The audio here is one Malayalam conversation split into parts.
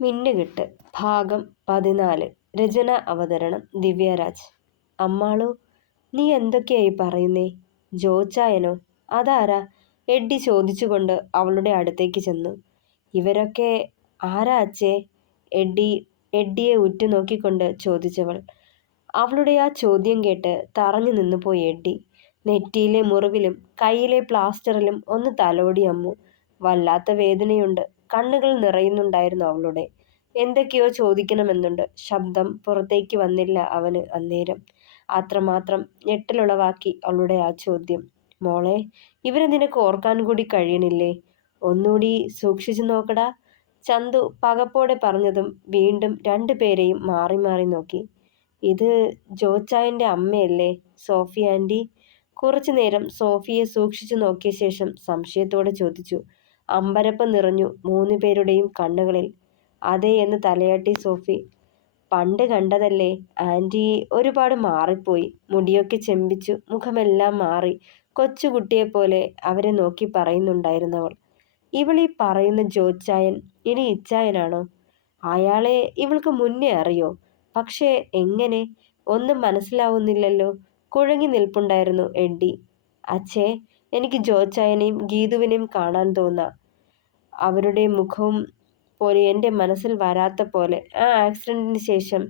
മിന്നുകെട്ട് ഭാഗം 14. രചന അവതരണം ദിവ്യരാജ്. അമ്മാളു, നീ എന്തൊക്കെയായി പറയുന്നേ? ജോച്ചായനോ? അതാരാ? എഡ്ഡി ചോദിച്ചുകൊണ്ട് അവളുടെ അടുത്തേക്ക് ചെന്നു. ഇവരൊക്കെ ആരാ അച്ഛേ? എഡ്ഡിയെ ഉറ്റുനോക്കിക്കൊണ്ട് ചോദിച്ചവൾ. അവളുടെ ആ ചോദ്യം കേട്ട് തറഞ്ഞു നിന്നുപോയി എഡ്ഡി. നെറ്റിയിലെ മുറിവിലും കയ്യിലെ പ്ലാസ്റ്ററിലും ഒന്ന് തലോടി അമ്മു. വല്ലാത്ത വേദനയുണ്ട്. കണ്ണുകൾ നിറയുന്നുണ്ടായിരുന്നു അവളുടെ. എന്തൊക്കെയോ ചോദിക്കണമെന്നുണ്ട്. ശബ്ദം പുറത്തേക്ക് വന്നില്ല അവന് അന്നേരം. അത്രമാത്രം ഞെട്ടലുളവാക്കി അവളുടെ ആ ചോദ്യം. മോളെ, ഇവരെ നിനക്ക് ഓർക്കാൻ കൂടി കഴിയണില്ലേ? ഒന്നുകൂടി സൂക്ഷിച്ചു നോക്കടാ. ചന്തു പകപ്പോടെ പറഞ്ഞതും വീണ്ടും രണ്ടുപേരെയും മാറി മാറി നോക്കി. ഇത് ജോച്ചായൻ്റെ അമ്മയല്ലേ, സോഫി ആൻറ്റി? കുറച്ചു നേരം സോഫിയെ സൂക്ഷിച്ചു നോക്കിയ ശേഷം സംശയത്തോടെ ചോദിച്ചു. അമ്പരപ്പ് നിറഞ്ഞു മൂന്നുപേരുടെയും കണ്ണുകളിൽ. അതെ എന്ന് തലയാട്ടി സോഫി. പണ്ട് കണ്ടതല്ലേ ആൻറ്റി, ഒരുപാട് മാറിപ്പോയി. മുടിയൊക്കെ ചെമ്പിച്ചു, മുഖമെല്ലാം മാറി. കൊച്ചുകുട്ടിയെപ്പോലെ അവരെ നോക്കി പറയുന്നുണ്ടായിരുന്നവൾ. ഇവളീ പറയുന്ന ജോച്ചായൻ ഇനി ഇച്ചായനാണോ? അയാളെ ഇവൾക്ക് മുന്നേ അറിയോ? പക്ഷേ എങ്ങനെ? ഒന്നും മനസ്സിലാവുന്നില്ലല്ലോ. കുഴങ്ങി നിൽപ്പുണ്ടായിരുന്നു എഡ്ഡി. അച്ഛേ, എനിക്ക് ജോച്ചായനെയും ഗീതുവിനെയും കാണാൻ തോന്നാ. അവരുടെ മുഖവും പോലെ എൻ്റെ മനസ്സിൽ വരാത്ത പോലെ. ആ ആക്സിഡന്റിന് ശേഷം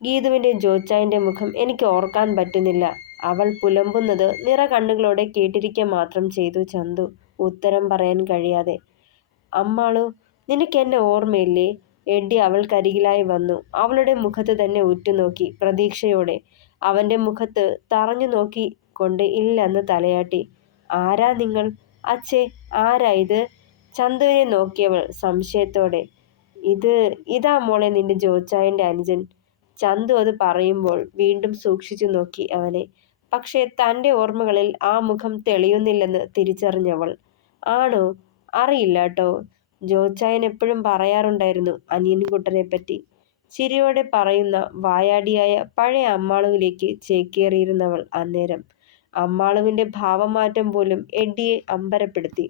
ഗീതുവിൻ്റെ ജോച്ചായൻ്റെ മുഖം എനിക്ക് ഓർക്കാൻ പറ്റുന്നില്ല. അവൾ പുലമ്പുന്നത് നിറകണ്ണുകളോടെ കേട്ടിരിക്കുക മാത്രം ചെയ്തു ചന്തു, ഉത്തരം പറയാൻ കഴിയാതെ. അമ്മാളു, നിനക്ക് എന്നെ ഓർമ്മയില്ലേ? എഡ്ഡി അവൾക്കരികിലായി വന്നു. അവളുടെ മുഖത്ത് തന്നെ ഉറ്റുനോക്കി പ്രതീക്ഷയോടെ. അവൻ്റെ മുഖത്ത് തറഞ്ഞു നോക്കിക്കൊണ്ട് ഇല്ലെന്ന് തലയാട്ടി. ആരാ നിങ്ങൾ? അച്ഛേ, ആരാ ഇത്? ചന്തുവിനെ നോക്കിയവൾ സംശയത്തോടെ. ഇതാ മോളെ നിന്റെ ജോച്ചായൻ്റെ അനുജൻ. ചന്തു അത് പറയുമ്പോൾ വീണ്ടും സൂക്ഷിച്ചു നോക്കി അവനെ. പക്ഷേ തൻ്റെ ഓർമ്മകളിൽ ആ മുഖം തെളിയുന്നില്ലെന്ന് തിരിച്ചറിഞ്ഞവൾ. ആണോ? അറിയില്ലാട്ടോ. ജോച്ചായൻ എപ്പോഴും പറയാറുണ്ടായിരുന്നു അനിയൻകുട്ടനെപ്പറ്റി. ചിരിയോടെ പറയുന്ന വായാടിയായ പഴയ അമ്മാളുവിലേക്ക് ചേക്കേറിയിരുന്നവൾ അന്നേരം. അമ്മാളുവിൻ്റെ ഭാവമാറ്റം പോലും എഡ്ഡിയെ അമ്പരപ്പെടുത്തി.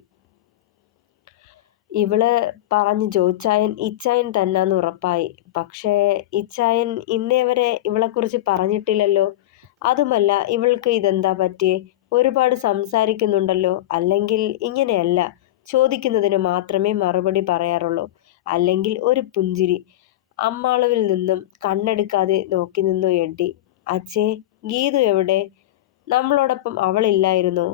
ഇവള് പറഞ്ഞ് ജോച്ചായൻ ഇച്ചായൻ തന്നാന്ന് ഉറപ്പായി. പക്ഷേ ഇച്ചായൻ ഇന്നേവരെ ഇവളെക്കുറിച്ച് പറഞ്ഞിട്ടില്ലല്ലോ. അതുമല്ല, ഇവൾക്ക് ഇതെന്താ പറ്റിയേ? ഒരുപാട് സംസാരിക്കുന്നുണ്ടല്ലോ. അല്ലെങ്കിൽ ഇങ്ങനെയല്ല, ചോദിക്കുന്നതിന് മാത്രമേ മറുപടി പറയാറുള്ളൂ. അല്ലെങ്കിൽ ഒരു പുഞ്ചിരി. അമ്മാളുവിൽ നിന്നും കണ്ണെടുക്കാതെ നോക്കി നിന്നു എഡ്ഡി. അച്ഛേ, ഗീതു എവിടെ? നമ്മളോടൊപ്പം അവളില്ലായിരുന്നോ?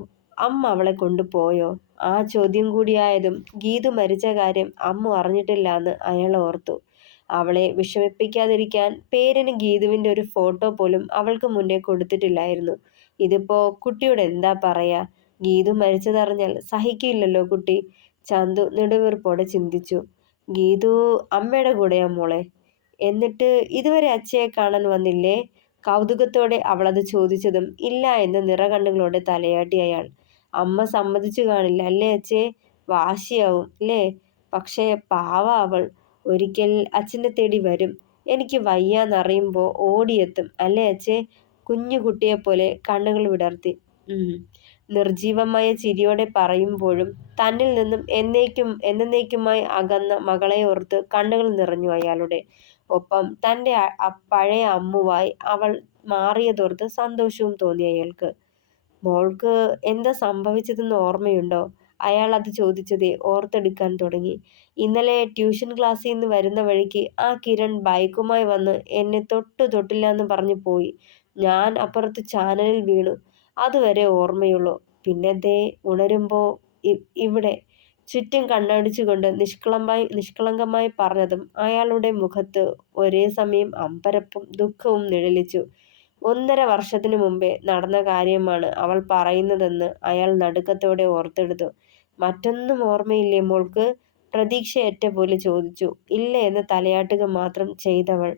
അമ്മ അവളെ കൊണ്ടുപോയോ? ആ ചോദ്യം കൂടിയായതും ഗീതു മരിച്ച കാര്യം അമ്മ അറിഞ്ഞിട്ടില്ലാന്ന് അയാൾ ഓർത്തു. അവളെ വിഷമിപ്പിക്കാതിരിക്കാൻ പേരിന് ഗീതുവിൻ്റെ ഒരു ഫോട്ടോ പോലും അവൾക്ക് മുന്നേ കൊടുത്തിട്ടില്ലായിരുന്നു. ഇതിപ്പോ കുട്ടിയോട് എന്താ പറയാ? ഗീതു മരിച്ചതറിഞ്ഞാൽ സഹിക്കില്ലല്ലോ കുട്ടി. ചന്തു നെടുവീർപ്പോടെ ചിന്തിച്ചു. ഗീതു അമ്മയുടെ കൂടെയാ മോളെ. എന്നിട്ട് ഇതുവരെ അച്ഛയെ കാണാൻ വന്നില്ലേ? കൗതുകത്തോടെ അവളത് ചോദിച്ചതും ഇല്ല എന്ന് നിറകണ്ണുകളോടെ തലയാട്ടി അയാൾ. അമ്മ സമ്മതിച്ചു കാണില്ല അല്ലേ അച്ഛേ? വാശിയാവും അല്ലേ? പക്ഷേ പാവ അവൾ. ഒരിക്കൽ അച്ഛനെ തേടി വരും. എനിക്ക് വയ്യാന്നറിയുമ്പോൾ ഓടിയെത്തും അല്ലേ അച്ഛേ? കുഞ്ഞു കുട്ടിയെപ്പോലെ കണ്ണുകൾ വിടർത്തി. നിർജീവമായ ചിരിയോടെ പറയുമ്പോഴും തന്നിൽ നിന്നും എന്നേക്കുമായി അകന്ന മകളെ ഓർത്ത് കണ്ണുകൾ നിറഞ്ഞു അയാളുടെ. ഒപ്പം തൻ്റെ പഴയ അമ്മുവായി അവൾ മാറിയതോർത്ത് സന്തോഷവും തോന്നി അയാൾക്ക്. മോൾക്ക് എന്താ സംഭവിച്ചതെന്ന് ഓർമ്മയുണ്ടോ? അയാൾ അത് ചോദിച്ചതേ ഓർത്തെടുക്കാൻ തുടങ്ങി. ഇന്നലെ ട്യൂഷൻ ക്ലാസ്സിൽ നിന്ന് വരുന്ന വഴിക്ക് ആ കിരൺ ബൈക്കുമായി വന്ന് എന്നെ തൊട്ടില്ലാന്ന് പറഞ്ഞു പോയി. ഞാൻ അപ്പുറത്ത് ചാനലിൽ വീണു. അതുവരെ ഓർമ്മയുള്ളൂ. പിന്നെ ദേ ഉണരുമ്പോ ഇവിടെ. ചുറ്റും കണ്ണടിച്ചുകൊണ്ട് നിഷ്കളങ്കമായി പറഞ്ഞതും അയാളുടെ മുഖത്ത് ഒരേ സമയം അമ്പരപ്പും ദുഃഖവും നിഴലിച്ചു. 1.5 വർഷത്തിനു മുമ്പേ നടന്ന കാര്യമാണ് അവൾ പറയുന്നതെന്ന് അയാൾ നടുക്കത്തോടെ ഓർത്തെടുത്തു. മറ്റൊന്നും ഓർമ്മയില്ലേ മോൾക്ക്? പ്രതീക്ഷയറ്റ പോലെ ചോദിച്ചു. ഇല്ല എന്ന് തലയാട്ടുക മാത്രം ചെയ്തവൾ.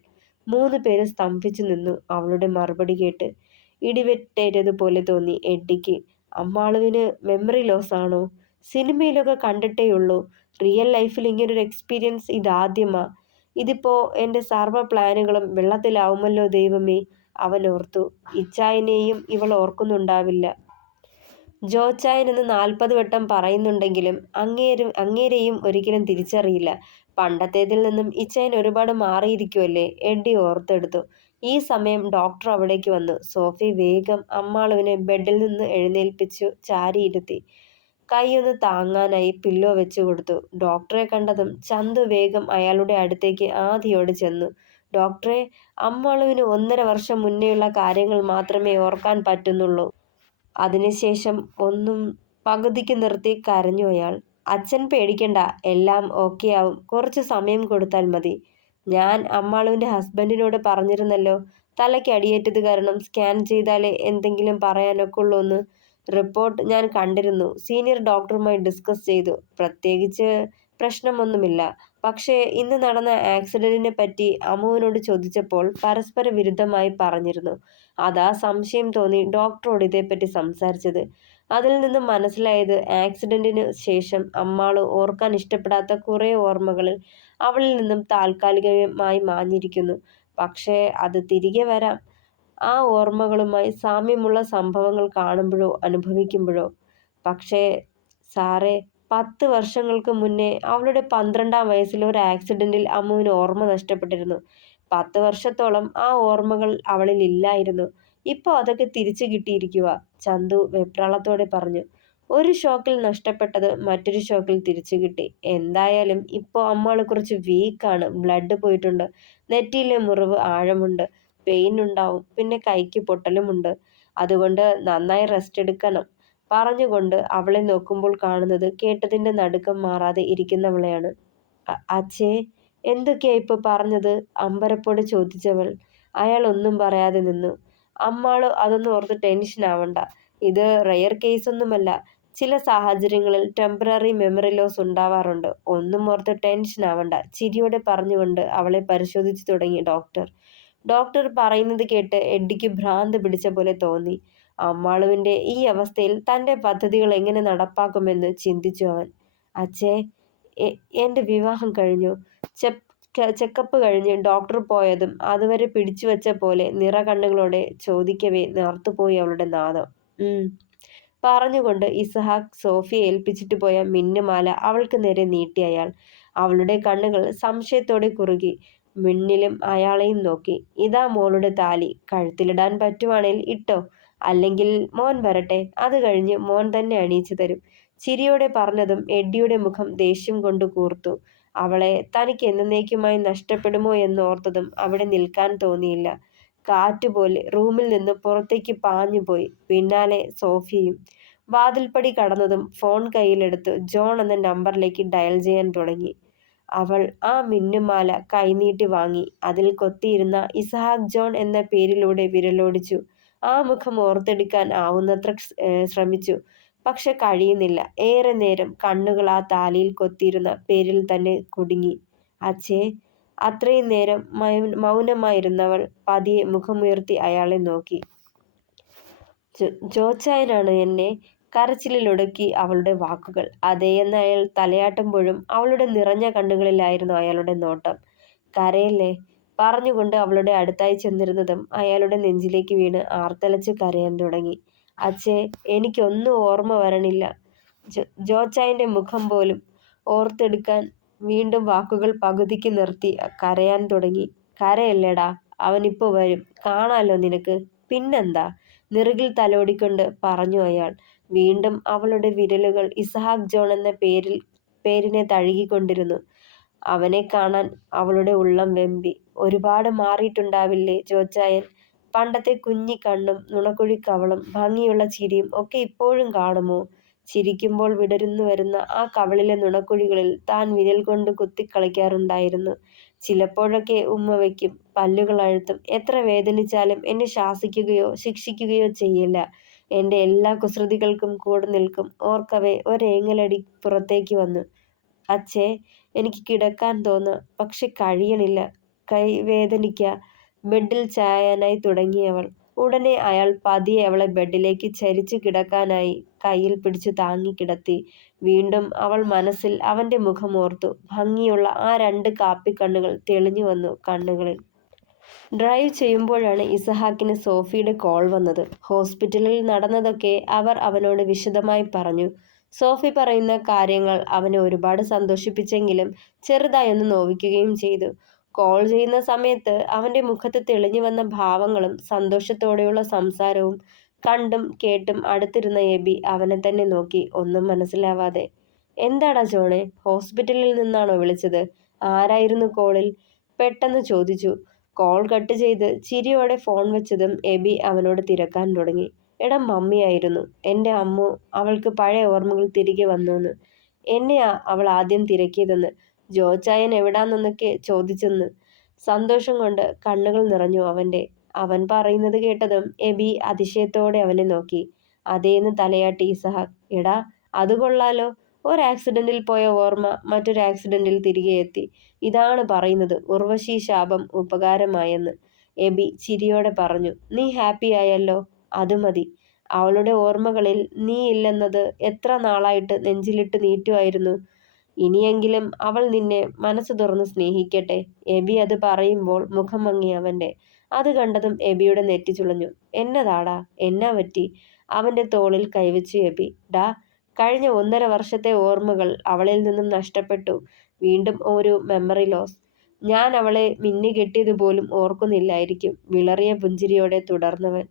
3 പേരും സ്തംഭിച്ചു നിന്നു അവളുടെ മറുപടി കേട്ട്. ഇടിവെട്ടേറ്റതുപോലെ തോന്നി എഡ്ഡിക്ക്. അമ്മാളുവിന് മെമ്മറി ലോസ് ആണോ? സിനിമയിലൊക്കെ കണ്ടിട്ടേയുള്ളൂ. റിയൽ ലൈഫിൽ ഇങ്ങനൊരു എക്സ്പീരിയൻസ് ഇതാദ്യമാ. ഇതിപ്പോ എൻ്റെ സർവ്വ പ്ലാനുകളും വെള്ളത്തിലാവുമല്ലോ ദൈവമേ, അവൻ ഓർത്തു. ഇച്ചായനെയും ഇവൾ ഓർക്കുന്നുണ്ടാവില്ല. ജോച്ചായൻ എന്ന് 40 വട്ടം പറയുന്നുണ്ടെങ്കിലും അങ്ങേരെയും ഒരിക്കലും തിരിച്ചറിയില്ല. പണ്ടത്തേതിൽ നിന്നും ഇച്ചായൻ ഒരുപാട് മാറിയിരിക്കുമല്ലേ? എഡ്ഡി ഓർത്തെടുത്തു. ഈ സമയം ഡോക്ടർ അവിടേക്ക് വന്നു. സോഫി വേഗം അമ്മാളുവിനെ ബെഡിൽ നിന്ന് എഴുന്നേൽപ്പിച്ചു ചാരിയിരുത്തി. കൈയൊന്ന് താങ്ങാനായി പില്ലോ വെച്ചു കൊടുത്തു. ഡോക്ടറെ കണ്ടതും ചന്തു വേഗം അയാളുടെ അടുത്തേക്ക് ആദിയോട് ചെന്നു. ഡോക്ടറെ, അമ്മാളുവിന് 1.5 വർഷം മുന്നേയുള്ള കാര്യങ്ങൾ മാത്രമേ ഓർക്കാൻ പറ്റുന്നുള്ളൂ. അതിനുശേഷം ഒന്നും പകുതിക്ക് നിർത്തി കരഞ്ഞു അയാൾ. അച്ഛൻ പേടിക്കണ്ട, എല്ലാം ഓക്കെ ആവും. കുറച്ച് സമയം കൊടുത്താൽ മതി. ഞാൻ അമ്മാളുവിൻ്റെ ഹസ്ബൻഡിനോട് പറഞ്ഞിരുന്നല്ലോ, തലയ്ക്ക് അടിയേറ്റത് കാരണം സ്കാൻ ചെയ്താലേ എന്തെങ്കിലും പറയാനൊക്കുള്ളൂന്ന്. റിപ്പോർട്ട് ഞാൻ കണ്ടിരുന്നു. സീനിയർ ഡോക്ടറുമായി ഡിസ്കസ് ചെയ്തു. പ്രത്യേകിച്ച് പ്രശ്നമൊന്നുമില്ല. പക്ഷേ ഇന്ന് നടന്ന ആക്സിഡന്റിനെ പറ്റി അമ്മുവിനോട് ചോദിച്ചപ്പോൾ പരസ്പര വിരുദ്ധമായി പറഞ്ഞിരുന്നു. അതാ സംശയം തോന്നി ഡോക്ടറോട് ഇതേപ്പറ്റി സംസാരിച്ചത്. അതിൽ നിന്നും മനസ്സിലായത് ആക്സിഡന്റിനു ശേഷം അമ്മാള് ഓർക്കാൻ ഇഷ്ടപ്പെടാത്ത കുറേ ഓർമ്മകളിൽ അവളിൽ നിന്നും താൽക്കാലികമായി മാഞ്ഞിരിക്കുന്നു. പക്ഷേ അത് തിരികെ വരാം, ആ ഓർമ്മകളുമായി സാമ്യമുള്ള സംഭവങ്ങൾ കാണുമ്പോഴോ അനുഭവിക്കുമ്പോഴോ. പക്ഷേ സാറേ, 10 വർഷങ്ങൾക്ക് മുന്നേ അവളുടെ 12-ാം വയസ്സിൽ ഒരു ആക്സിഡന്റിൽ അമ്മുവിന് ഓർമ്മ നഷ്ടപ്പെട്ടിരുന്നു. 10 വർഷത്തോളം ആ ഓർമ്മകൾ അവളിൽ ഇല്ലായിരുന്നു. ഇപ്പോൾ അതൊക്കെ തിരിച്ചു കിട്ടിയിരിക്കുക. ചന്തു വെപ്രാളത്തോടെ പറഞ്ഞു. ഒരു ഷോക്കിൽ നഷ്ടപ്പെട്ടത് മറ്റൊരു ഷോക്കിൽ തിരിച്ചു കിട്ടി. എന്തായാലും ഇപ്പോൾ അമ്മാള് കുറച്ച് വീക്കാണ്. ബ്ലഡ് പോയിട്ടുണ്ട്. നെറ്റിയിലെ മുറിവ് ആഴമുണ്ട്. പെയിൻ ഉണ്ടാവും. പിന്നെ കൈക്ക് പൊട്ടലുമുണ്ട്. അതുകൊണ്ട് നന്നായി റെസ്റ്റ് എടുക്കണം. പറഞ്ഞുകൊണ്ട് അവളെ നോക്കുമ്പോൾ കാണുന്നത് കേട്ടതിന്റെ നടുക്കം മാറാതെ ഇരിക്കുന്നവളെയാണ്. അച്ഛേ, എന്തൊക്കെയാ ഇപ്പൊ പറഞ്ഞത്? അമ്പരപ്പോടെ ചോദിച്ചവൾ. അയാൾ ഒന്നും പറയാതെ നിന്നു. അമ്മാള് അതൊന്നും ഓർത്ത് ടെൻഷൻ ആവണ്ട. ഇത് റെയർ കേസൊന്നുമല്ല. ചില സാഹചര്യങ്ങളിൽ ടെമ്പററി മെമ്മറി ലോസ് ഉണ്ടാവാറുണ്ട്. ഒന്നും ഓർത്ത് ടെൻഷൻ ആവണ്ട. ചിരിയോടെ പറഞ്ഞുകൊണ്ട് അവളെ പരിശോധിച്ചു തുടങ്ങി ഡോക്ടർ. ഡോക്ടർ പറയുന്നത് കേട്ട് എഡ്ഡിക്ക് ഭ്രാന്ത് പിടിച്ച പോലെ തോന്നി. അമ്മാളുവിന്റെ ഈ അവസ്ഥയിൽ തന്റെ പദ്ധതികൾ എങ്ങനെ നടപ്പാക്കുമെന്ന് ചിന്തിച്ചു അവൻ. അച്ഛേ, എന്റെ വിവാഹം കഴിഞ്ഞു. ചെക്കപ്പ് കഴിഞ്ഞ് ഡോക്ടർ പോയതും അതുവരെ പിടിച്ചു വെച്ച പോലെ നിറകണ്ണുകളോടെ ചോദിക്കവേ നേർത്തുപോയി അവളുടെ നാദം. പറഞ്ഞുകൊണ്ട് ഇസഹാക്ക് സോഫിയെ ഏൽപ്പിച്ചിട്ട് പോയ മിന്നുമാല അവൾക്ക് നേരെ നീട്ടി അയാൾ. അവളുടെ കണ്ണുകൾ സംശയത്തോടെ കുറുകി. മിന്നിലും അയാളെയും നോക്കി. ഇതാ മോളുടെ താലി. കഴുത്തിലിടാൻ പറ്റുവാണേൽ ഇട്ടോ, അല്ലെങ്കിൽ മോൻ വരട്ടെ, അത് കഴിഞ്ഞ് മോൻ തന്നെ അണിയിച്ചു തരും. ചിരിയോടെ പറഞ്ഞതും എഡ്ഡിയുടെ മുഖം ദേഷ്യം കൊണ്ട് കൂർത്തു. അവളെ തനിക്ക് എന്നേക്കുമായി നഷ്ടപ്പെടുമോ എന്നോർത്തതും അവിടെ നിൽക്കാൻ തോന്നിയില്ല. കാറ്റുപോലെ റൂമിൽ നിന്ന് പുറത്തേക്ക് പാഞ്ഞുപോയി. പിന്നാലെ സോഫിയയും. വാതിൽപ്പടി കടന്നതും ഫോൺ കയ്യിലെടുത്ത് ജോൺ എന്ന നമ്പറിലേക്ക് ഡയൽ ചെയ്യാൻ തുടങ്ങി. അവൾ ആ മിന്നുമാല കൈനീട്ടി വാങ്ങി. അതിൽ കൊത്തിയിരുന്ന ഇസഹാക്ക് ജോൺ എന്ന പേരിലൂടെ വിരലോടിച്ചു. ആ മുഖം ഓർത്തെടുക്കാൻ ആവുന്നത്ര ശ്രമിച്ചു. പക്ഷെ കഴിയുന്നില്ല. ഏറെ നേരം കണ്ണുകൾ ആ താലിയിൽ കൊത്തിയിരുന്ന പേരിൽ തന്നെ കുടുങ്ങി. അച്ഛേ. അത്രയും നേരം മൗനമായിരുന്നവൾ പതിയെ മുഖമുയർത്തി അയാളെ നോക്കി. ജോച്ചായനാണ് എന്നെ. കരച്ചിലൊടുക്കി അവളുടെ വാക്കുകൾ. അതേയെന്ന് അയാൾ തലയാട്ടുമ്പോഴും അവളുടെ നിറഞ്ഞ കണ്ണുകളിലായിരുന്നു അയാളുടെ നോട്ടം. കരയല്ലേ? പറഞ്ഞുകൊണ്ട് അവളുടെ അടുത്തായി ചെന്നിരുന്നതും അയാളുടെ നെഞ്ചിലേക്ക് വീണ് ആർത്തലച്ച് കരയാൻ തുടങ്ങി. അച്ഛേ, എനിക്കൊന്നും ഓർമ്മ വരണില്ല. ജോച്ചായന്റെ മുഖം പോലും ഓർത്തെടുക്കാൻ വീണ്ടും വാക്കുകൾ പകുതിക്ക് നിർത്തി കരയാൻ തുടങ്ങി. കരയല്ലേടാ, അവനിപ്പോ വരും, കാണാലോ നിനക്ക്. പിന്നെന്താ? നെറുകിൽ തലോടിക്കൊണ്ട് പറഞ്ഞു അയാൾ. വീണ്ടും അവളുടെ വിരലുകൾ ഇസഹാക്ക് ജോൺ എന്ന പേരിനെ തഴുകിക്കൊണ്ടിരുന്നു. അവനെ കാണാൻ അവളുടെ ഉള്ളം വെമ്പി. ഒരുപാട് മാറിയിട്ടുണ്ടാവില്ലേ ജോച്ചായൻ? പണ്ടത്തെ കുഞ്ഞിക്കണ്ണും നുണക്കുഴിക്കവളും ഭംഗിയുള്ള ചിരിയും ഒക്കെ ഇപ്പോഴും കാണുമോ? ചിരിക്കുമ്പോൾ വിടരുന്നു വരുന്ന ആ കവളിലെ നുണക്കുഴികളിൽ താൻ വിരൽ കൊണ്ട് കുത്തിക്കളിക്കാറുണ്ടായിരുന്നു. ചിലപ്പോഴൊക്കെ ഉമ്മ വയ്ക്കും, പല്ലുകൾ അഴുത്തും. എത്ര വേദനിച്ചാലും എന്നെ ശാസിക്കുകയോ ശിക്ഷിക്കുകയോ ചെയ്യില്ല. എൻ്റെ എല്ലാ കുസൃതികൾക്കും കൂടെ നിൽക്കും. ഓർക്കവേ ഒരേങ്ങലടി പുറത്തേക്ക് വന്നു. അച്ഛേ, എനിക്ക് കിടക്കാൻ തോന്നുക, പക്ഷെ കഴിയണില്ല. കൈ വേദനിക്ക. ബെഡിൽ ചായാനായി തുടങ്ങിയവൾ. ഉടനെ അയാൾ പതിയെ അവളെ ബെഡിലേക്ക് ചരിച്ചു കിടക്കാനായി കയ്യിൽ പിടിച്ചു താങ്ങി കിടത്തി. വീണ്ടും അവൾ മനസ്സിൽ അവന്റെ മുഖം ഓർത്തു. ഭംഗിയുള്ള ആ 2 കാപ്പിക്കണ്ണുകൾ തെളിഞ്ഞു വന്നു കണ്ണുകളിൽ. ഡ്രൈവ് ചെയ്യുമ്പോഴാണ് ഇസഹാക്കിന് സോഫിയുടെ കോൾ വന്നത്. ഹോസ്പിറ്റലിൽ നടന്നതൊക്കെ അവർ അവനോട് വിശദമായി പറഞ്ഞു. സോഫി പറയുന്ന കാര്യങ്ങൾ അവനെ ഒരുപാട് സന്തോഷിപ്പിച്ചെങ്കിലും ചെറുതായൊന്ന് നോവിക്കുകയും ചെയ്തു. കോൾ ചെയ്യുന്ന സമയത്ത് അവന്റെ മുഖത്ത് തെളിഞ്ഞു വന്ന ഭാവങ്ങളും സന്തോഷത്തോടെയുള്ള സംസാരവും കണ്ടും കേട്ടും അടുത്തിരുന്ന എബി അവനെ തന്നെ നോക്കി, ഒന്നും മനസ്സിലാവാതെ. എന്താടാ ജോണെ, ഹോസ്പിറ്റലിൽ നിന്നാണോ വിളിച്ചത്? ആരായിരുന്നു കോളിൽ? പെട്ടെന്ന് ചോദിച്ചു. കോൾ കട്ട് ചെയ്ത് ചിരിയോടെ ഫോൺ വെച്ചതും എബി അവനോട് തിരക്കാൻ തുടങ്ങി. എടാ, മമ്മിയായിരുന്നു. എൻ്റെ അമ്മു, അവൾക്ക് പഴയ ഓർമ്മകൾ തിരികെ വന്നുവെന്ന്. എന്നെയാ അവൾ ആദ്യം തിരക്കിയതെന്ന്. ജോച്ചായൻ എവിടാന്നൊക്കെ ചോദിച്ചെന്ന്. സന്തോഷം കൊണ്ട് കണ്ണുകൾ നിറഞ്ഞു അവൻ്റെ. അവൻ പറയുന്നത് കേട്ടതും എബി അതിശയത്തോടെ അവനെ നോക്കി. അതേന്ന് തലയാട്ടി ഇസഹാക്ക്. എടാ, അത് കൊള്ളാലോ. ഒരു ആക്സിഡന്റിൽ പോയ ഓർമ്മ മറ്റൊരു ആക്സിഡന്റിൽ തിരികെ എത്തി. ഇതാണ് പറയുന്നത് ഉർവശി ശാപം ഉപകാരമായെന്ന്. എബി ചിരിയോടെ പറഞ്ഞു. നീ ഹാപ്പി ആയല്ലോ, അത് മതി. അവളുടെ ഓർമ്മകളിൽ നീ ഇല്ലെന്നത് എത്ര നാളായിട്ട് നെഞ്ചിലിട്ട് നീറ്റുമായിരുന്നു. ഇനിയെങ്കിലും അവൾ നിന്നെ മനസ്സ് തുറന്ന് സ്നേഹിക്കട്ടെ. എബി അത് പറയുമ്പോൾ മുഖം മങ്ങി അവൻ്റെ. അത് കണ്ടതും എബിയുടെ നെറ്റി ചുളഞ്ഞു. എന്നതാടാ, എന്നാ പറ്റി? അവൻ്റെ തോളിൽ കൈവച്ചു എബി. ഡാ, കഴിഞ്ഞ 1.5 വർഷത്തെ ഓർമ്മകൾ അവളിൽ നിന്നും നഷ്ടപ്പെട്ടു. വീണ്ടും ഒരു മെമ്മറി ലോസ്. ഞാൻ അവളെ മിന്നുകെട്ടിയതുപോലും ഓർക്കുന്നില്ലായിരിക്കും. വിളറിയ പുഞ്ചിരിയോടെ തുടർന്നവൻ.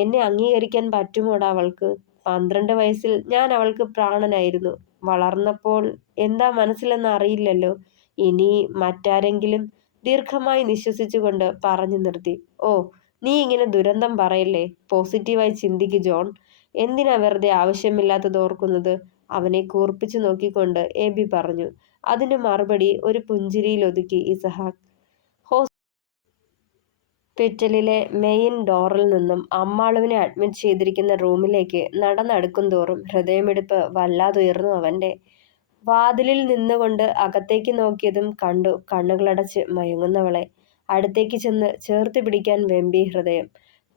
എന്നെ അംഗീകരിക്കാൻ പറ്റുമോടാ അവൾക്ക്? 12 വയസ്സിൽ ഞാൻ അവൾക്ക് പ്രാണനായിരുന്നു. വളർന്നപ്പോൾ എന്താ മനസ്സിലെന്ന് അറിയില്ലല്ലോ. ഇനി മറ്റാരെങ്കിലും? ദീർഘമായി നിശ്വസിച്ചുകൊണ്ട് പറഞ്ഞു നിർത്തി. ഓ, നീ ഇങ്ങനെ ദുരന്തം പറയല്ലേ. പോസിറ്റീവായി ചിന്തിക്ക് ജോൺ. എന്തിനാ വെറുതെ ആവശ്യമില്ലാത്തത് ഓർക്കുന്നത്? അവനെ കൂർപ്പിച്ചു നോക്കിക്കൊണ്ട് എബി പറഞ്ഞു. അതിനു മറുപടി ഒരു പുഞ്ചിരിയിലൊതുക്കി ഇസഹാക്ക്. ഹോസ്പിറ്റലിലെ മെയിൻ ഡോറിൽ നിന്നും അമ്മാളുവിനെ അഡ്മിറ്റ് ചെയ്തിരിക്കുന്ന റൂമിലേക്ക് നടന്നടുക്കും തോറും ഹൃദയമിടിപ്പ് വല്ലാതുയർന്നു അവൻ്റെ. വാതിലിൽ നിന്നുകൊണ്ട് അകത്തേക്ക് നോക്കിയതും കണ്ടു കണ്ണുകളടച്ച് മയങ്ങുന്നവളെ. അടുത്തേക്ക് ചെന്ന് ചേർത്ത് പിടിക്കാൻ വെമ്പി ഹൃദയം.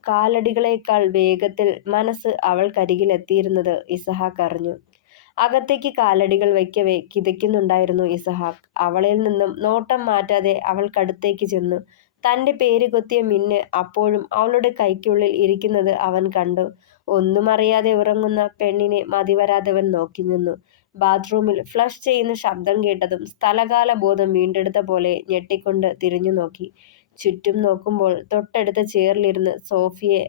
കാലടികളേക്കാൾ വേഗത്തിൽ മനസ്സ് അവൾക്കരികിലെത്തിയിരുന്നത് ഇസഹാക്ക് അറിഞ്ഞു. അകത്തേക്ക് കാലടികൾ വയ്ക്കവേ കിതയ്ക്കുന്നുണ്ടായിരുന്നു ഇസഹാക്ക്. അവളിൽ നിന്നും നോട്ടം മാറ്റാതെ അവൾക്കടുത്തേക്ക് ചെന്നു. തൻ്റെ പേര് കൊത്തിയ മിന്ന് അപ്പോഴും അവളുടെ കൈക്കുള്ളിൽ ഇരിക്കുന്നത് അവൻ കണ്ടു. ഒന്നും അറിയാതെ ഉറങ്ങുന്ന പെണ്ണിനെ മതിവരാതവൻ നോക്കി നിന്നു. ബാത്റൂമിൽ ഫ്ലഷ് ചെയ്യുന്ന ശബ്ദം കേട്ടതും സ്ഥലകാല ബോധം വീണ്ടെടുത്ത പോലെ ഞെട്ടിക്കൊണ്ട് തിരിഞ്ഞു നോക്കി. ചുറ്റും നോക്കുമ്പോൾ തൊട്ടടുത്ത ചെയറിലിരുന്ന് സോഫിയെ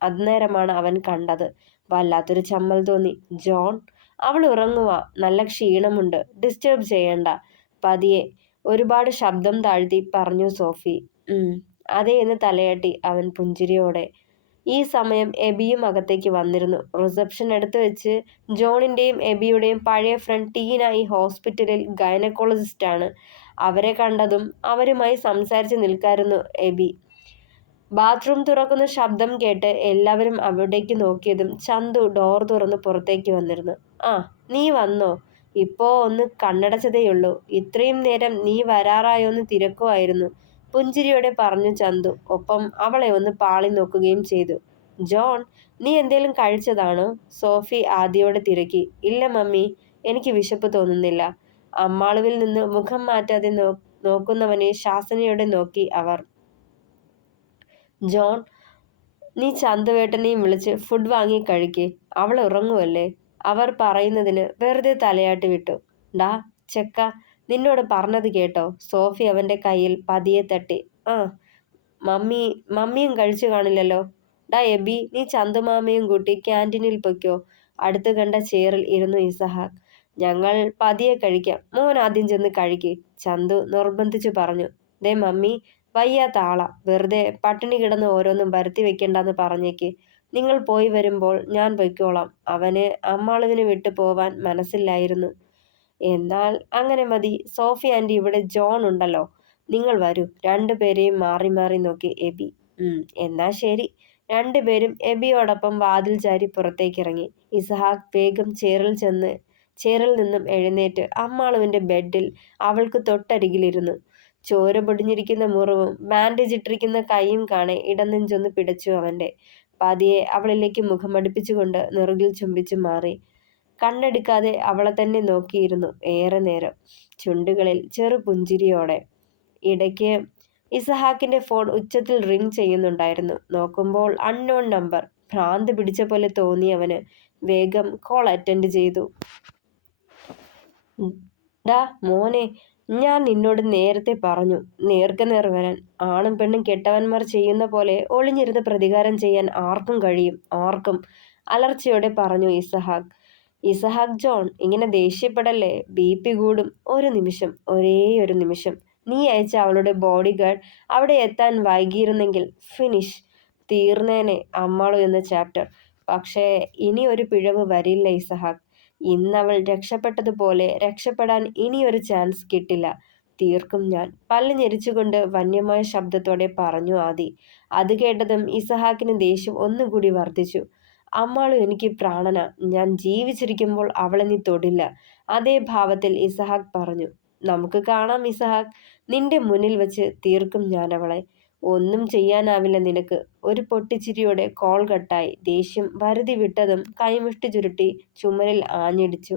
അന്നേരമാണ് അവൻ കണ്ടത്. വല്ലാത്തൊരു ചമ്മൽ തോന്നി. ജോൺ, അവൾ ഉറങ്ങുവാ. നല്ല ക്ഷീണമുണ്ട്. ഡിസ്റ്റർബ് ചെയ്യണ്ട. പതിയെ ഒരുപാട് ശബ്ദം താഴ്ത്തി പറഞ്ഞു സോഫി. അതേ എന്ന് തലയാട്ടി അവൻ പുഞ്ചിരിയോടെ. ഈ സമയം എബിയും അകത്തേക്ക് വന്നിരുന്നു. റിസപ്ഷൻ എടുത്തു വെച്ച് ജോണിൻ്റെയും എബിയുടെയും പഴയ ഫ്രണ്ട് ടീന ഈ ഹോസ്പിറ്റലിൽ ഗൈനക്കോളജിസ്റ്റാണ്. അവരെ കണ്ടതും അവരുമായി സംസാരിച്ച് നിൽക്കായിരുന്നു എബി. ബാത്റൂം തുറക്കുന്ന ശബ്ദം കേട്ട് എല്ലാവരും അവിടേക്ക് നോക്കിയതും ചന്തു ഡോർ തുറന്ന് പുറത്തേക്ക് വന്നിരുന്നു. ആ, നീ വന്നോ? ഇപ്പോ ഒന്ന് കണ്ണടച്ചതേയുള്ളൂ. ഇത്രയും നേരം നീ വരാറായോന്ന് തിരക്കുമായിരുന്നു. പുഞ്ചിരിയോടെ പറഞ്ഞു ചന്തു. ഒപ്പം അവളെ ഒന്ന് പാളി നോക്കുകയും ചെയ്തു. ജോൺ, നീ എന്തേലും കഴിച്ചതാണോ? സോഫി ആദിയോടെ തിരക്കി. ഇല്ല മമ്മി, എനിക്ക് വിശപ്പ് തോന്നുന്നില്ല. അമ്മാളുവിൽ നിന്ന് മുഖം മാറ്റാതെ നോക്കുന്നവനെ ശാസനയോടെ നോക്കി അവർ. ജോൺ, നീ ചന്തുവേട്ടനെയും വിളിച്ച് ഫുഡ് വാങ്ങി കഴിക്ക്. അവൾ ഉറങ്ങുമല്ലേ? അവർ പറയുന്നതിന് വെറുതെ തലയാട്ടി വിട്ടു. ഡാ ചെക്ക, നിന്നോട് പറഞ്ഞത് കേട്ടോ? സോഫി അവൻ്റെ കയ്യിൽ പതിയെ തട്ടി. ആ, മമ്മിയും കഴിച്ചു കാണില്ലല്ലോ. ഡാ എബി, നീ ചന്തുമാമയും കൂട്ടി ക്യാൻറ്റീനിൽ പൊയ്ക്കോ. അടുത്ത് കണ്ട ചെയറിൽ ഇരുന്നു ഇസഹാക്ക്. ഞങ്ങൾ പതിയെ കഴിക്കാം. മോൻ ആദ്യം ചെന്ന് കഴിക്ക്, ചന്തു നിർബന്ധിച്ചു പറഞ്ഞു. ദേ മമ്മി, വയ്യാത്ത ആളാ. വെറുതെ പട്ടിണി കിടന്ന് ഓരോന്നും വരുത്തി വെക്കണ്ടെന്ന് പറഞ്ഞേക്ക്. നിങ്ങൾ പോയി വരുമ്പോൾ ഞാൻ പൊയ്ക്കോളാം. അവന് അമ്മാളുവിന് വിട്ടു പോവാൻ മനസ്സില്ലായിരുന്നു. എന്നാൽ അങ്ങനെ മതി. സോഫി ആൻറ്റി, ഇവിടെ ജോൺ ഉണ്ടല്ലോ. നിങ്ങൾ വരൂ. രണ്ടുപേരെയും മാറി മാറി നോക്കി എബി. എന്നാ ശരി. രണ്ടുപേരും എബിയോടൊപ്പം വാതിൽ ചാരി പുറത്തേക്കിറങ്ങി. ഇസഹാക്ക് വേഗം ചേറിൽ നിന്നും എഴുന്നേറ്റ് അമ്മാളുവിൻ്റെ ബെഡിൽ അവൾക്ക് തൊട്ടരികിലിരുന്നു. ചോര പൊടിഞ്ഞിരിക്കുന്ന മുറിവും ബാൻഡേജ് ഇട്ടിരിക്കുന്ന കൈയും കാണെ ഇടനെഞ്ചൊന്ന് പിടച്ചു അവൻ്റെ. പതിയെ അവളിലേക്ക് മുഖമടുപ്പിച്ചുകൊണ്ട് നെറുകിൽ ചുംബിച്ചു മാറി. കണ്ണെടുക്കാതെ അവളെ തന്നെ നോക്കിയിരുന്നു ഏറെ നേരം, ചുണ്ടുകളിൽ ചെറു പുഞ്ചിരിയോടെ. ഇടയ്ക്ക് ഇസഹാക്കിന്റെ ഫോൺ ഉച്ചത്തിൽ റിംഗ് ചെയ്യുന്നുണ്ടായിരുന്നു. നോക്കുമ്പോൾ അൺനോൺ നമ്പർ. ഭ്രാന്ത് പിടിച്ച പോലെ തോന്നി അവന്. വേഗം കോൾ അറ്റൻഡ് ചെയ്തു. ഡാ മോനെ, ഞാൻ നിന്നോട് നേരത്തെ പറഞ്ഞു നേർക്കുനേർ വരാൻ. ആണും പെണ്ണും കെട്ടവന്മാർ ചെയ്യുന്ന പോലെ ഒളിഞ്ഞിരുന്ന് പ്രതികാരം ചെയ്യാൻ ആർക്കും കഴിയും, ആർക്കും, അലർച്ചയോടെ പറഞ്ഞു ഇസഹാക്ക്. ഇസഹാക്ക് ജോൺ, ഇങ്ങനെ ദേഷ്യപ്പെടല്ലേ, BP കൂടും. ഒരു നിമിഷം, ഒരേയൊരു നിമിഷം. നീ അയച്ച അവളുടെ ബോഡി ഗാർഡ് അവിടെ എത്താൻ വൈകിയിരുന്നെങ്കിൽ ഫിനിഷ്, തീർന്നേനെ അമ്മാളു എന്ന ചാപ്റ്റർ. പക്ഷേ ഇനി ഒരു പിഴവ് വരില്ല ഇസഹാക്ക്. ഇന്നവൾ രക്ഷപ്പെട്ടതുപോലെ രക്ഷപ്പെടാൻ ഇനിയൊരു ചാൻസ് കിട്ടില്ല. തീർക്കും ഞാൻ, പല്ല് ഞെരിച്ചുകൊണ്ട് വന്യമായ ശബ്ദത്തോടെ പറഞ്ഞു ആദി. അത് കേട്ടതും ഇസഹാക്കിന് ദേഷ്യം ഒന്നുകൂടി വർദ്ധിച്ചു. അമ്മാളു എനിക്ക് പ്രാണനാ, ഞാൻ ജീവിച്ചിരിക്കുമ്പോൾ അവളെ നീ തൊടില്ല. അതേ ഭാവത്തിൽ ഇസഹാക്ക് പറഞ്ഞു. നമുക്ക് കാണാം ഇസഹാക്ക്, നിന്റെ മുന്നിൽ വെച്ച് തീർക്കും ഞാൻ അവളെ. ഒന്നും ചെയ്യാനാവില്ല നിനക്ക്. ഒരു പൊട്ടിച്ചിരിയോടെ കോൾ കട്ടായി. ദേഷ്യം വരുതി വിട്ടതും കൈമുഷ്ടി ചുരുട്ടി ചുമരിൽ ആഞ്ഞിടിച്ചു.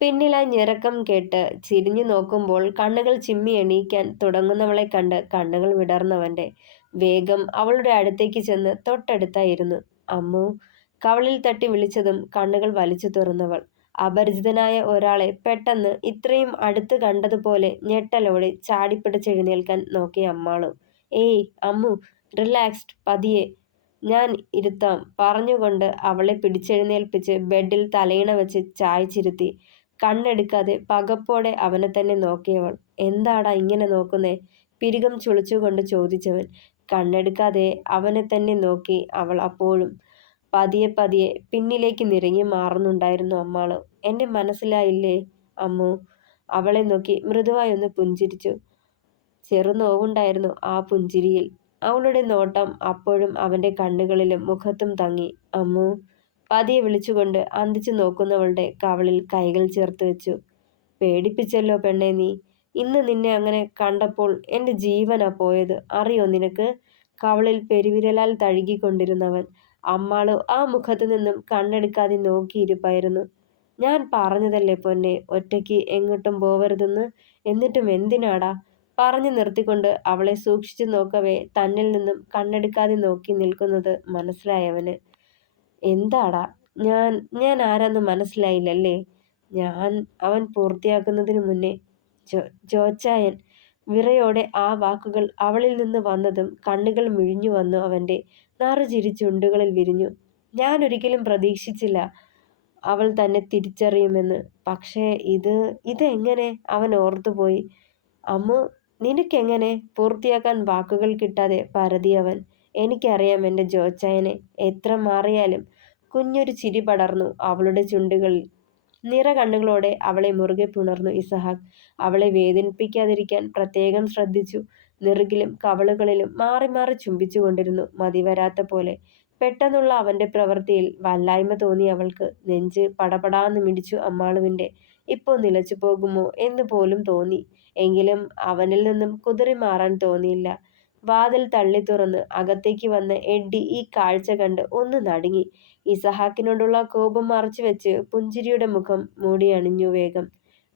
പിന്നിലായി ഞെരക്കം കേട്ട് ചിരിഞ്ഞു നോക്കുമ്പോൾ കണ്ണുകൾ ചിമ്മി എണീക്കാൻ തുടങ്ങുന്നവളെ കണ്ട് കണ്ണുകൾ വിടർന്നവന്റെ. വേഗം അവളുടെ അടുത്തേക്ക് ചെന്ന് തൊട്ടടുത്തായിരുന്നു. അമ്മു, കവളിൽ തട്ടി വിളിച്ചതും കണ്ണുകൾ വലിച്ചു തുറന്നവൾ. അപരിചിതനായ ഒരാളെ പെട്ടെന്ന് ഇത്രയും അടുത്ത് കണ്ടതുപോലെ ഞെട്ടലോടെ ചാടിപ്പിടിച്ചെഴുന്നേൽക്കാൻ നോക്കിയ അമ്മാളു. ഏയ് അമ്മു, റിലാക്സ്ഡ്, പതിയെ, ഞാൻ ഇരുത്താം പറഞ്ഞുകൊണ്ട് അവളെ പിടിച്ചെഴുന്നേൽപ്പിച്ച് ബെഡിൽ തലയിണ വെച്ച് ചായ്ച്ചിരുത്തി. കണ്ണെടുക്കാതെ പകപ്പോടെ അവനെ തന്നെ നോക്കിയവൾ. എന്താടാ ഇങ്ങനെ നോക്കുന്നേ? പിരികം ചുളിച്ചുകൊണ്ട് ചോദിച്ചവൻ. കണ്ണെടുക്കാതെ അവനെ തന്നെ നോക്കി അവൾ അപ്പോഴും. പതിയെ പതിയെ പിന്നിലേക്ക് നിരങ്ങി മാറുന്നുണ്ടായിരുന്നു അമ്മാള്. എന്നെ മനസ്സിലായില്ലേ അമ്മു? അവളെ നോക്കി മൃദുവായി ഒന്ന് പുഞ്ചിരിച്ചു. ചെറുനോവുണ്ടായിരുന്നു ആ പുഞ്ചിരിയിൽ. അവളുടെ നോട്ടം അപ്പോഴും അവന്റെ കണ്ണുകളിലും മുഖത്തും തങ്ങി. അമ്മു, പതിയെ വിളിച്ചുകൊണ്ട് അന്തിച്ചു നോക്കുന്നവളുടെ കവളിൽ കൈകൾ ചേർത്ത് വെച്ചു. പേടിപ്പിച്ചല്ലോ പെണ്ണെ നീ. ഇന്ന് നിന്നെ അങ്ങനെ കണ്ടപ്പോൾ എൻ്റെ ജീവനാ പോയത്, അറിയോ നിനക്ക്? കവളിൽ പെരുവിരലാൽ തഴുകിക്കൊണ്ടിരുന്നവൻ. അമ്മാളു ആ മുഖത്തു നിന്നും കണ്ണെടുക്കാതെ നോക്കിയിരിപ്പായിരുന്നു. ഞാൻ പറഞ്ഞതല്ലേ പൊന്നെ, ഒറ്റയ്ക്ക് എങ്ങോട്ടും പോവരുതെന്ന്. എന്നിട്ടും എന്തിനാടാ? പറഞ്ഞു നിർത്തിക്കൊണ്ട് അവളെ സൂക്ഷിച്ചു നോക്കവേ തന്നിൽ നിന്നും കണ്ണെടുക്കാതെ നോക്കി നിൽക്കുന്നത് മനസ്സിലായവന്. എന്താടാ? ഞാൻ ഞാൻ ആരാന്ന് മനസ്സിലായില്ലല്ലേ? ഞാൻ, അവൻ പൂർത്തിയാക്കുന്നതിനു മുന്നേ. ജോച്ചായൻ. വിറയോടെ ആ വാക്കുകൾ അവളിൽ നിന്ന് വന്നതും കണ്ണുകൾ മിഴിഞ്ഞു വന്നു അവന്റെ. നറുചിരി ചുണ്ടുകളിൽ വിരിഞ്ഞു. ഞാൻ ഒരിക്കലും പ്രതീക്ഷിച്ചില്ല അവൾ തന്നെ തിരിച്ചറിയുമെന്ന്. പക്ഷേ ഇതെങ്ങനെ? അവൻ ഓർത്തുപോയി. അമ്മു, നിനക്കെങ്ങനെ? പൂർത്തിയാക്കാൻ വാക്കുകൾ കിട്ടാതെ പരതിയവൻ. എനിക്കറിയാം എൻ്റെ ജോച്ചായനെ. എത്ര മാറിയാലും. കുഞ്ഞൊരു ചിരി പടർന്നു അവളുടെ ചുണ്ടുകളിൽ. നിറകണ്ണുകളോടെ അവളെ മുറുകെ പുണർന്നു ഇസഹാക്ക്. അവളെ വേദനിപ്പിക്കാതിരിക്കാൻ പ്രത്യേകം ശ്രദ്ധിച്ചു. നെറുകിലും കവളുകളിലും മാറി മാറി ചുംബിച്ചുകൊണ്ടിരുന്നു, മതിവരാത്ത പോലെ. പെട്ടെന്നുള്ള അവന്റെ പ്രവൃത്തിയിൽ വല്ലായ്മ തോന്നി അവൾക്ക്. നെഞ്ച് പടപടാന്ന് മിടിച്ചു അമ്മാളുവിന്റെ. ഇപ്പോൾ നിലച്ചു പോകുമോ എന്ന് പോലും തോന്നി. എങ്കിലും അവനിൽ നിന്നും കുതറി മാറാൻ തോന്നിയില്ല. വാതിൽ തള്ളി തുറന്ന് അകത്തേക്ക് വന്ന എഡ്ഡി ഈ കാഴ്ച കണ്ട് ഒന്ന് നടുങ്ങി. ഇസഹാക്കിനോടുള്ള കോപം മറച്ചുവെച്ച് പുഞ്ചിരിയുടെ മുഖം മൂടി അണിഞ്ഞു വേഗം.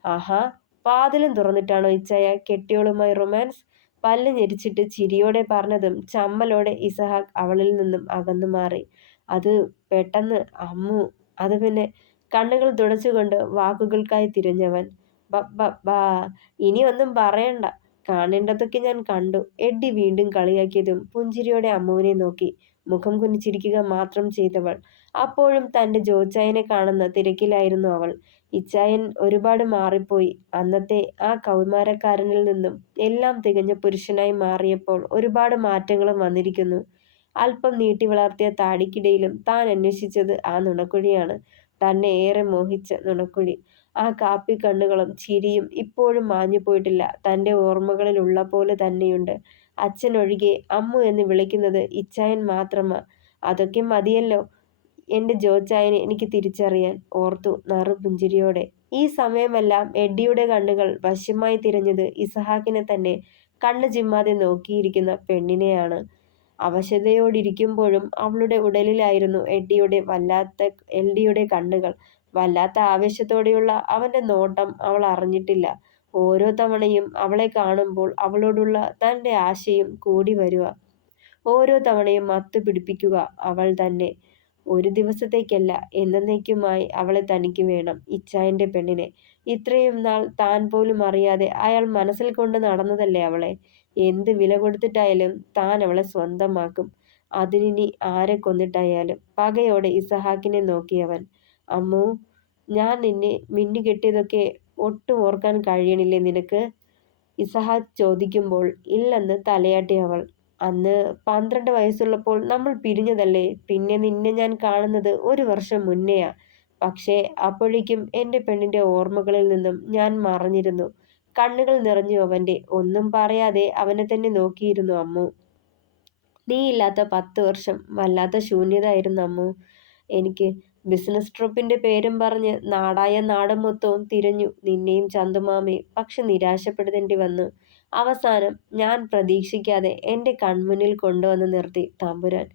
ആഹാ, വാതിലും തുറന്നിട്ടാണോ ഇച്ചായ കെട്ടിയോളുമായി റൊമാൻസ്? പല്ല് ഞെരിച്ചിട്ട് ചിരിയോടെ പറഞ്ഞതും ചമ്മലോടെ ഇസഹാക്ക് അവളിൽ നിന്നും അകന്നു മാറി. അത് പെട്ടെന്ന് അമ്മു, അത് പിന്നെ. കണ്ണുകൾ തുടച്ചുകൊണ്ട് വാക്കുകൾക്കായി തിരഞ്ഞവൻ. ബാ, ഇനി ഒന്നും പറയണ്ട, കാണേണ്ടതൊക്കെ ഞാൻ കണ്ടു. എഡ്ഡി വീണ്ടും കളിയാക്കിയതും പുഞ്ചിരിയോടെ അമ്മുവിനെ നോക്കി. മുഖം കുനിച്ചിരിക്കുക മാത്രം ചെയ്തവൾ. അപ്പോഴും തന്റെ ജോച്ചായനെ കാണുന്ന തിരക്കിലായിരുന്നു അവൾ. ഇച്ചായൻ ഒരുപാട് മാറിപ്പോയി. അന്നത്തെ ആ കൗമാരക്കാരനിൽ നിന്നും എല്ലാം തികഞ്ഞ പുരുഷനായി മാറിയപ്പോൾ ഒരുപാട് മാറ്റങ്ങളും വന്നിരിക്കുന്നു. അല്പം നീട്ടി വളർത്തിയ താടിക്കിടയിലും താൻ അന്വേഷിച്ചത് ആ നുണക്കുഴിയാണ്. തന്നെ ഏറെ മോഹിച്ച നുണക്കുഴി. ആ കാപ്പി കണ്ണുകളും ചിരിയും ഇപ്പോഴും മാഞ്ഞു പോയിട്ടില്ല. തൻ്റെ ഓർമ്മകളിലുള്ള പോലെ തന്നെയുണ്ട്. അച്ഛനൊഴികെ അമ്മു എന്ന് വിളിക്കുന്നത് ഇച്ചായൻ മാത്രമാ. അതൊക്കെ മതിയല്ലോ എൻ്റെ ജോച്ചായനെ എനിക്ക് തിരിച്ചറിയാൻ, ഓർത്തു നറുപുഞ്ചിരിയോടെ. ഈ സമയമെല്ലാം എഡ്ഡിയുടെ കണ്ണുകൾ വശ്യമായി തിരഞ്ഞത് ഇസഹാക്കിനെ തന്നെ. കണ്ണു ചിമ്മാതെ നോക്കിയിരിക്കുന്ന പെണ്ണിനെയാണ്. അവശതയോടിരിക്കുമ്പോഴും അവളുടെ ഉടലിലായിരുന്നു എഡ്ഡിയുടെ കണ്ണുകൾ. വല്ലാത്ത ആവേശത്തോടെയുള്ള അവന്റെ നോട്ടം അവൾ അറിഞ്ഞിട്ടില്ല. ഓരോ തവണയും അവളെ കാണുമ്പോൾ അവളോടുള്ള തൻ്റെ ആശയും കൂടി വരുക. ഓരോ തവണയും മത്തു പിടിപ്പിക്കുക അവൾ തന്നെ. ഒരു ദിവസത്തേക്കല്ല, എന്നേക്കുമായി അവളെ തനിക്ക് വേണം, ഇച്ചായൻ്റെ പെണ്ണിനെ. ഇത്രയും നാൾ താൻ പോലും അറിയാതെ അയാൾ മനസ്സിൽ കൊണ്ട് നടന്നതല്ലേ അവളെ. എന്ത് വില കൊടുത്തിട്ടായാലും താൻ അവളെ സ്വന്തമാക്കും. അതിനി ആരെ കൊന്നിട്ടായാലും. പകയോടെ ഇസഹാക്കിനെ നോക്കിയവൻ. അമ്മു, ഞാൻ നിന്നെ മിന്നുകെട്ടിയതൊക്കെ ഒട്ടും ഓർക്കാൻ കഴിയണില്ലേ നിനക്ക്? ഇസഹാക്ക് ചോദിക്കുമ്പോൾ ഇല്ലെന്ന് തലയാട്ടി അവൾ. അന്ന് 12 വയസ്സുള്ളപ്പോൾ നമ്മൾ പിരിഞ്ഞതല്ലേ. പിന്നെ നിന്നെ ഞാൻ കാണുന്നത് 1 വർഷം മുന്നെയാ. പക്ഷേ അപ്പോഴേക്കും എൻ്റെ പെണ്ണിൻ്റെ ഓർമ്മകളിൽ നിന്നും ഞാൻ മറഞ്ഞിരുന്നു. കണ്ണുകൾ നിറഞ്ഞു അവൻ്റെ. ഒന്നും പറയാതെ അവനെ തന്നെ നോക്കിയിരുന്നു അമ്മു. നീയില്ലാത്ത 10 വർഷം വല്ലാത്ത ശൂന്യതയായിരുന്നു അമ്മു എനിക്ക്. ബിസിനസ് ട്രിപ്പിന്റെ പേരും പറഞ്ഞ് നാടായ നാട് മൊത്തവും തിരഞ്ഞു നിന്നെയും ചന്തുമാമയും. പക്ഷെ നിരാശപ്പെടുത്തേണ്ടി വന്നു. അവസാനം ഞാൻ പ്രതീക്ഷിക്കാതെ എൻ്റെ കൺമുന്നിൽ കൊണ്ടുവന്ന് നിർത്തി തമ്പുരാൻ.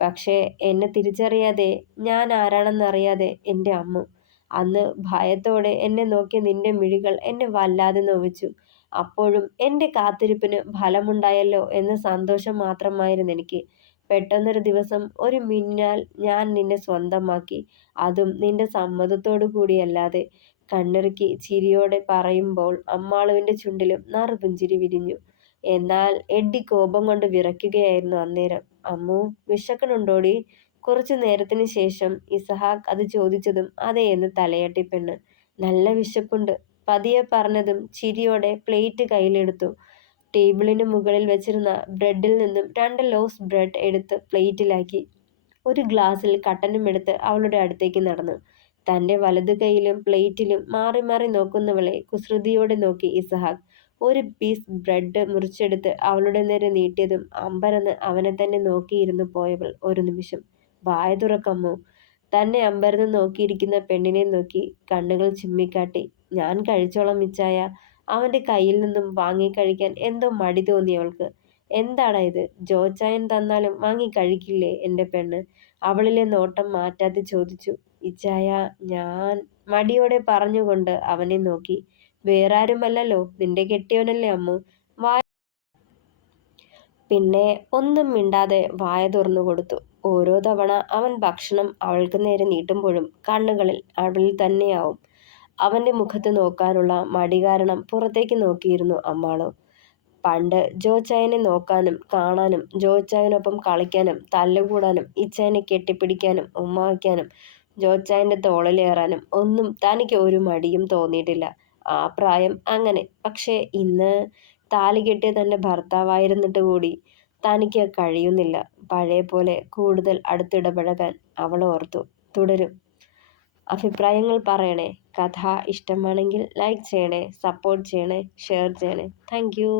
പക്ഷേ എന്നെ തിരിച്ചറിയാതെ, ഞാൻ ആരാണെന്നറിയാതെ എൻ്റെ അമ്മു. അന്ന് ഭയത്തോടെ എന്നെ നോക്കിയ നിന്റെ മിഴികൾ എന്നെ വല്ലാതെ നോവിച്ചു. അപ്പോഴും എൻ്റെ കാത്തിരിപ്പിന് ഫലമുണ്ടായല്ലോ എന്ന സന്തോഷം മാത്രമായിരുന്നു എനിക്ക്. പെട്ടെന്നൊരു ദിവസം ഒരു മിന്നൽ ഞാൻ നിന്നെ സ്വന്തമാക്കി. അതും നിന്റെ സമ്മതത്തോടു കൂടിയല്ലാതെ. കണ്ണിറുക്കി ചിരിയോടെ പറയുമ്പോൾ അമ്മാളുവിൻ്റെ ചുണ്ടിലും നറുപുഞ്ചിരി വിരിഞ്ഞു. എന്നാൽ എഡ്ഡി കോപം കൊണ്ട് വിറയ്ക്കുകയായിരുന്നു അന്നേരം. അമ്മു, വിശക്കണുണ്ടോടി? കുറച്ചു നേരത്തിന് ശേഷം ഇസഹാക്ക് അത് ചോദിച്ചതും അതേ എന്ന് തലയാട്ടി പെണ്ണ്. നല്ല വിശപ്പുണ്ട്, പതിയെ പറഞ്ഞതും ചിരിയോടെ പ്ലേറ്റ് കയ്യിലെടുത്തു. ടേബിളിന് മുകളിൽ വെച്ചിരുന്ന ബ്രെഡിൽ നിന്നും 2 ലോസ് ബ്രെഡ് എടുത്ത് പ്ലേറ്റിലാക്കി. ഒരു ഗ്ലാസ്സിൽ കട്ടനും എടുത്ത് അവളുടെ അടുത്തേക്ക് നടന്നു. തൻ്റെ വലതു കൈയിലും പ്ലേറ്റിലും മാറി മാറി നോക്കുന്നവളെ കുസൃതിയോടെ നോക്കി ഇസഹാക്ക്. ഒരു പീസ് ബ്രെഡ് മുറിച്ചെടുത്ത് അവളുടെ നേരെ നീട്ടിയതും അമ്പരന്ന് അവനെ തന്നെ നോക്കിയിരുന്നു പോയവൾ ഒരു നിമിഷം. വായ തുറക്കമ്മോ. തന്നെ അമ്പരന്ന് നോക്കിയിരിക്കുന്ന പെണ്ണിനെ നോക്കി കണ്ണുകൾ ചിമ്മിക്കാട്ടി. ഞാൻ കഴിച്ചോളാം ഇച്ചായ. അവൻ്റെ കയ്യിൽ നിന്നും വാങ്ങി കഴിക്കാൻ എന്തോ മടി തോന്നി അവൾക്ക്. എന്താടാ ഇത്? ജോച്ചായൻ തന്നാലും വാങ്ങി കഴിക്കില്ലേ എൻ്റെ പെണ്ണ്? അവളിലെ നോട്ടം മാറ്റാതെ ചോദിച്ചു. ഇച്ചായ, ഞാൻ മടിയോടെ പറഞ്ഞുകൊണ്ട് അവനെ നോക്കി. വേറാരുമല്ലല്ലോ, നിന്റെ കെട്ടിയവനല്ലേ അമ്മു. പിന്നെ ഒന്നും മിണ്ടാതെ വായ തുറന്നു കൊടുത്തു. ഓരോ തവണ അവൻ ഭക്ഷണം അവൾക്ക് നേരെ നീട്ടുമ്പോഴും കണ്ണുകളിൽ അവളിൽ തന്നെയാവും. അവൻ്റെ മുഖത്ത് നോക്കാനുള്ള മടി കാരണം പുറത്തേക്ക് നോക്കിയിരുന്നു അമ്മാളു. പണ്ട് ജോച്ചായനെ നോക്കാനും കാണാനും ജോച്ചായനൊപ്പം കളിക്കാനും തല്ലുകൂടാനും ഇച്ചായനെ കെട്ടിപ്പിടിക്കാനും ഉമ്മ വയ്ക്കാനും ജോച്ചായൻ്റെ തോളിലേറാനും ഒന്നും തനിക്ക് ഒരു മടിയും തോന്നിയിട്ടില്ല. ആ പ്രായം അങ്ങനെ. പക്ഷേ ഇന്ന് താലി കെട്ടിയ തൻ്റെ ഭർത്താവായിരുന്നിട്ട് കൂടി തനിക്ക് കഴിയുന്നില്ല പഴയ പോലെ കൂടുതൽ അടുത്തിടപഴകാൻ. അവൾ ഓർത്തു. തുടരും. അഭിപ്രായങ്ങൾ പറയണേ. കഥ ഇഷ്ടമാണെങ്കിൽ ലൈക്ക് ചെയ്യണേ, സപ്പോർട്ട് ചെയ്യണേ, ഷെയർ ചെയ്യണേ. Thank you.